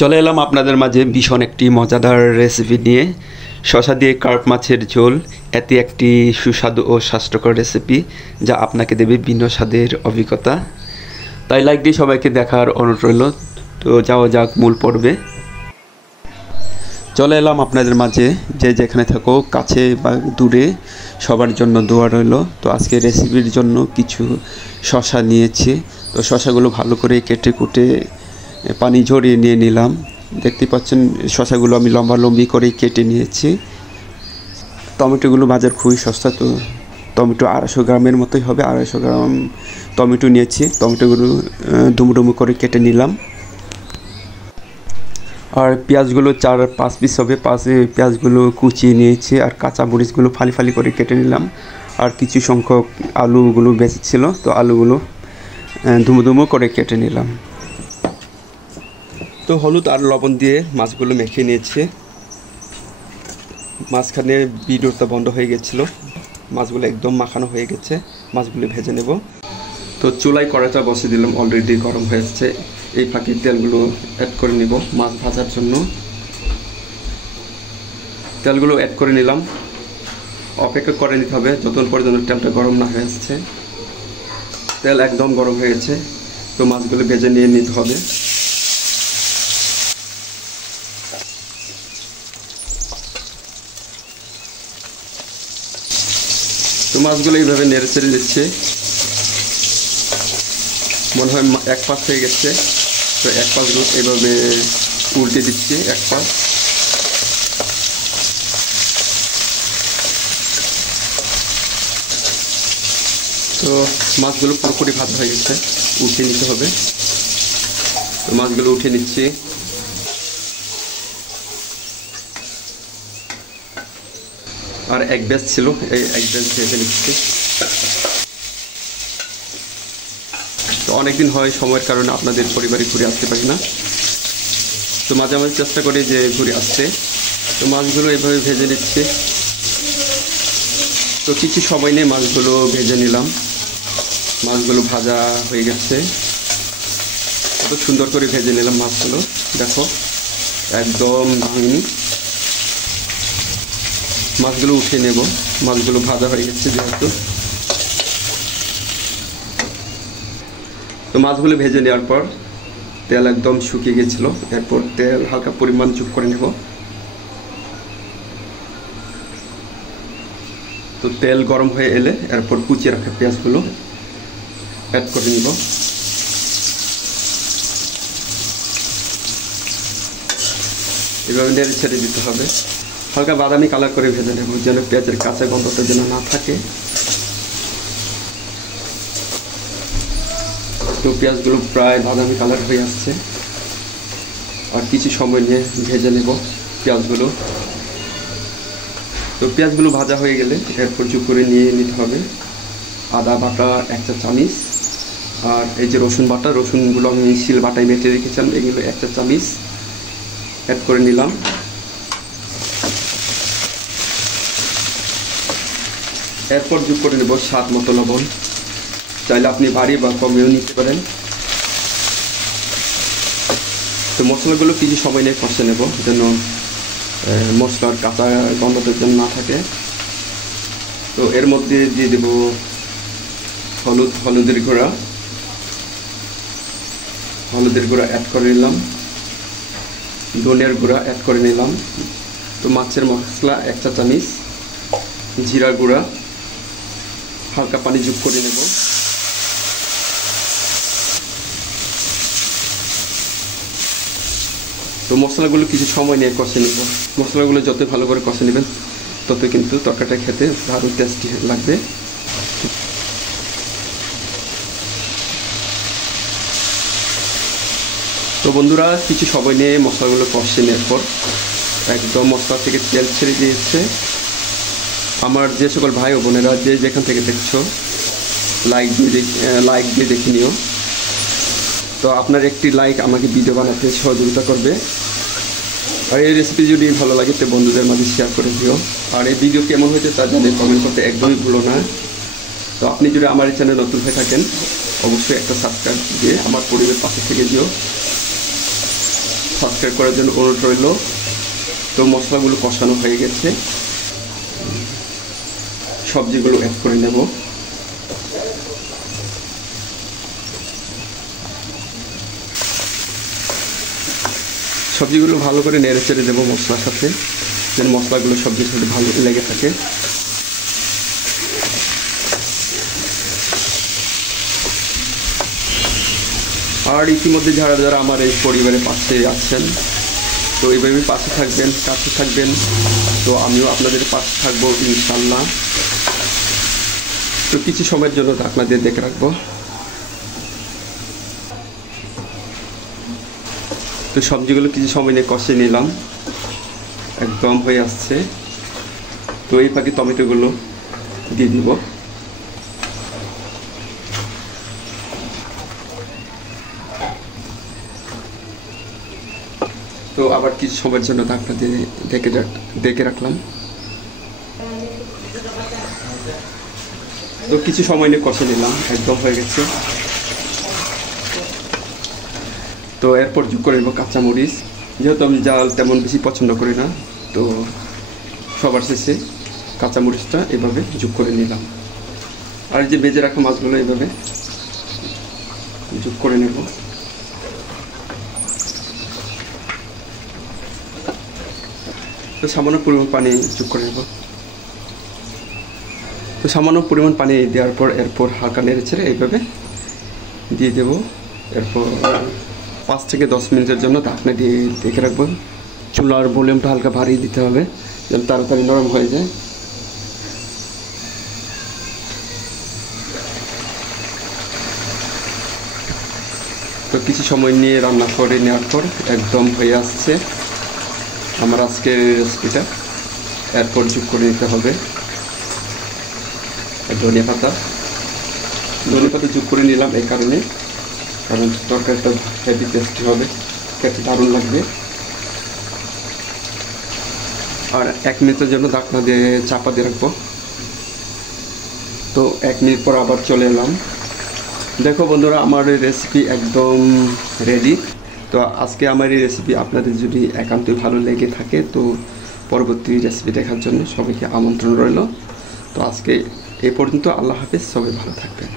চলে এলাম আপনাদের মাঝে ভীষণ একটি মজাদার রেসিপি নিয়ে। শসা দিয়ে কার্প মাছের ঝোল এটি একটি সুস্বাদু ও স্বাস্থ্যকর রেসিপি যা আপনাকে দেবে ভিন্ন স্বাদের অভিজ্ঞতা। তাই লাইক দিয়ে সবাইকে দেখার অনুরোধ রইল। তো যাওয়া যাক মূল পর্বে। চলে এলাম আপনাদের মাঝে, যে যেখানে থাকো কাছে বা দূরে সবার জন্য দোয়া রইল। তো আজকে রেসিপির জন্য কিছু শসা নিয়েছি। তো শসাগুলো ভালো করে কেটে কুটে পানি ঝরিয়ে নিয়ে নিলাম। দেখতে পাচ্ছেন শসাগুলো আমি লম্বি করে কেটে নিয়েছি। টমেটোগুলো বাজার খুবই সস্তা, তো টমেটো 250 গ্রামের মতোই হবে। 250 গ্রাম টমেটো নিয়েছি। টমেটোগুলো ডুমো করে কেটে নিলাম। আর পেঁয়াজগুলো 4-5 পিস হবে। পেঁয়াজগুলো কুচিয়ে নিয়েছি। আর কাঁচা মরিচগুলো ফালি করে কেটে নিলাম। আর কিছু সংখ্যক আলুগুলো বেঁচে ছিল, তো আলুগুলো ডুমো করে কেটে নিলাম। তো হলুদ আর লবণ দিয়ে মাছগুলো মেখে নিয়েছি। মাঝখানে ভিডিওটা বন্ধ হয়ে গেছিলো, মাছগুলো একদম মাখানো হয়ে গেছে। মাছগুলো ভেজে নেব। তো চুলায় কড়াইটা বসিয়ে দিলাম, অলরেডি গরম হয়েছে। এই ফাঁকে তেলগুলো অ্যাড করে নেব মাছ ভাজার জন্য। তেলগুলো অ্যাড করে নিলাম। অপেক্ষা করে নিতে হবে যতক্ষণ পর্যন্ত তেলটা গরম না হয়ে আসছে। তেল একদম গরম হয়ে গেছে, তো মাছগুলো ভেজে নিয়ে নিতে হবে। তো মাছগুলো এইভাবে নেড়ে চেড়ে দিচ্ছে। মনে হয় এক পাশ হয়ে গেছে, তো এক পাশগুলো এইভাবে উল্টে দিচ্ছি এক পাশ। তো মাছগুলো পুরোপুরি ভাজা হয়ে গেছে, উঠিয়ে নিতে হবে। তো মাছগুলো উঠিয়ে নিচ্ছি। আর এক ব্যাচ ছিল, এই এক ব্যাচ ভেজে নিচ্ছি। তো অনেকদিন হয় সময়ের কারণে আপনাদের পরিবারে ঘুরে আসতে পারি না, তো মাঝে মাঝে চেষ্টা করি যে ঘুরে আসতে। তো মাছগুলো এভাবে ভেজে নিচ্ছি। তো কিছু সময় নিয়ে মাছগুলো ভেজে নিলাম। মাছগুলো ভাজা হয়ে গেছে, কত সুন্দর করে ভেজে নিলাম মাছগুলো। দেখো একদম ভাঙিনি। মাছগুলো উঠিয়ে নেব, মাছগুলো ভাজা হয়ে গেছে যেহেতু। তো মাছগুলো ভেজে নেওয়ার পর তেল একদম শুকিয়ে গেছিল। এরপর তেল হালকা পরিমাণ যোগ করে নেব। তো তেল গরম হয়ে এলে এরপর কুচিয়ে রাখা পেঁয়াজগুলো অ্যাড করে নিব। এভাবে নেড়ে ছেড়ে দিতে হবে। হালকা বাদামি কালার করে ভেজে নেব, যেন পেঁয়াজের কাঁচা গন্ধটা যেন না থাকে। তো পেঁয়াজগুলো প্রায় বাদামি কালার হয়ে আসছে। আর কিছু সময় নিয়ে ভেজে নেব পেঁয়াজগুলো। তো পেঁয়াজগুলো ভাজা হয়ে গেলে এরপর যোগ করে নিয়ে নিতে হবে আদা বাটা 1 চা চামচ। আর এই যে রসুন বাটা, রসুনগুলো আমি শিল বাটায় বেটে রেখেছিলাম, এগুলো 1 চা চামচ অ্যাড করে নিলাম। এরপর যোগ করে নেব স্বাদ মতো লবণ। চাইলে আপনি বাড়িয়ে বা কমেও নিতে পারেন। তো মশলাগুলো কিছু সময় নিয়ে কষে নেব, যেন মশলার কাঁচা গন্ধটা যেন না থাকে। তো এর মধ্যে দিয়ে দেব হলুদের গুঁড়া অ্যাড করে নিলাম। ধনিয়ার গুঁড়া অ্যাড করে নিলাম। তো মাছের মশলা 1 চা চামচ, জিরা গুঁড়া, হালকা পানি যোগ করে নেব। তো মশলাগুলো কিছু সময় নিয়ে কষে নেব। মশলাগুলো যত ভালো করে কষে নেবেন তত কিন্তু তরকারিটা খেতে দারুণ টেস্টি লাগবে। তো বন্ধুরা কিছু সময় নিয়ে মশলাগুলো কষে নেওয়ার পর একদম মশলা থেকে তেল ছেড়ে দিয়েছে। আমার যে সকল ভাই ও বোনেরা যে যেখান থেকে দেখছো লাইক দিয়ে দেখে নিও। তো আপনার একটি লাইক আমাকে ভিডিও বানাতে সহযোগিতা করবে। আর এই রেসিপি যদি ভালো লাগে তো বন্ধুদের মাঝে শেয়ার করে দিও। আর এই ভিডিও কেমন হয়েছে তা জানিয়ে কমেন্ট করতে একদমই ভুলো না। তো আপনি যদি আমার এই চ্যানেল নতুন হয়ে থাকেন অবশ্যই একটা সাবস্ক্রাইব দিয়ে আমার পরিবারের পাশে থেকে দিও। সাবস্ক্রাইব করার জন্য অনুরোধ রইল। তো মশলাগুলো কষানো হয়ে গেছে, সবজিগুলো অ্যাড করে নেব। সবজিগুলো ভালো করে নেড়ে চেড়ে দেবো মশলার সাথে, যেন মশলাগুলো সবজির সাথে ভালো লেগে থাকে। আর ইতিমধ্যে যারা যারা আমার এই পরিবারের পাশে আছেন, তো এইভাবে পাশে থাকবেন, কাছে থাকবেন, তো আমিও আপনাদের পাশে থাকবো ইনশাল্লাহ। তো কিছু সময়ের জন্য ঢাকনা দিয়ে দেখে রাখবো। তো সবজিগুলো কিছু সময় নিয়ে কষে নিলাম, একদম হয়ে আসছে। তো এই ফাঁকে টমেটোগুলো দিয়ে দিব। তো আবার কিছু সময়ের জন্য ঢাকনা দিয়ে ডেকে রাখলাম। তো কিছু সময় নিয়ে কষে নিলাম, একদম হয়ে গেছে। তো এরপর যোগ করে নেব কাঁচামরিচ। যেহেতু আমি জাল তেমন বেশি পছন্দ করি না, তো সবার শেষে কাঁচামরিচটা এভাবে যোগ করে নিলাম। আর এই যে ভেজে রাখা মাছগুলো এভাবে যোগ করে নেব। তো সামান্য পরিমাণ পানি যোগ করে নেব। তো সামান্য পরিমাণ পানি দেওয়ার পর এরপর হালকা নেড়ে ছেড়ে এইভাবে দিয়ে দেবো। এরপর 5 থেকে 10 মিনিটের জন্য ঢাকনা দিয়ে দেখে রাখবো। চুলার ভলিউমটা হালকা ভারী দিতে হবে, যেন তাড়াতাড়ি নরম হয়ে যায়। তো কিছু সময় নিয়ে রান্না করে নেওয়ার পর একদম হয়ে আসছে আমার আজকের রেসিপিটা। এরপর যোগ করে নিতে হবে ধনিয়া পাতা। যোগ করে নিলাম এই কারণে, কারণ তরকারিটা হেভি টেস্টি হবে, খেতে দারুণ লাগবে। আর 1 মিনিটের জন্য ঢাকনা দিয়ে চাপা দিয়ে রাখবো। তো 1 মিনিট পর আবার চলে এলাম। দেখো বন্ধুরা, আমার এই রেসিপি একদম রেডি। তো আজকে আমার এই রেসিপি আপনাদের যদি একান্তই ভালো লেগে থাকে, তো পরবর্তী রেসিপি দেখার জন্য সবাইকে আমন্ত্রণ রইল। তো আজকে এই পর্যন্ত। আল্লাহ হাফেজ, সবাই ভালো থাকবেন।